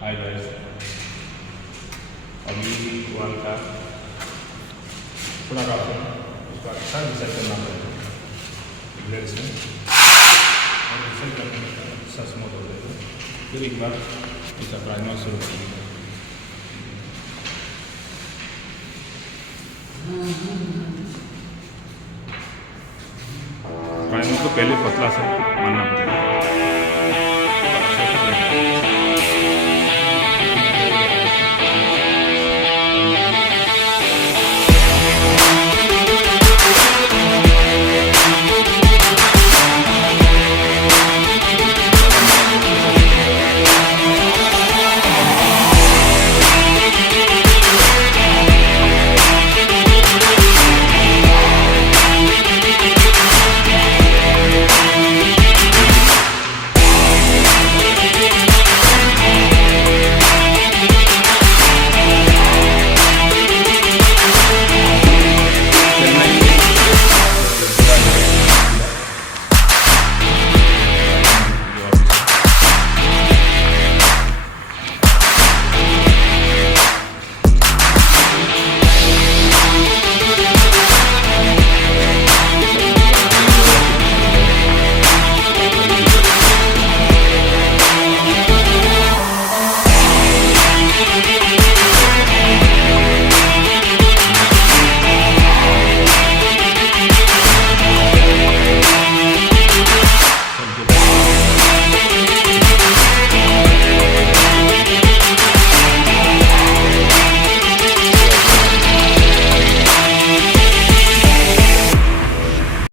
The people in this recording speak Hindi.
हाय गाइस, अभी वाल का थोड़ा रफ है, उसको अच्छा डिसाइड करना पड़ेगा ब्लेड से, और डिसाइड करने का अच्छा स्मूथ हो जाएगा। फिर एक बार इसका प्राइमर शुरू करेंगे। प्राइमर को पहले पतला से मारना पड़ेगा।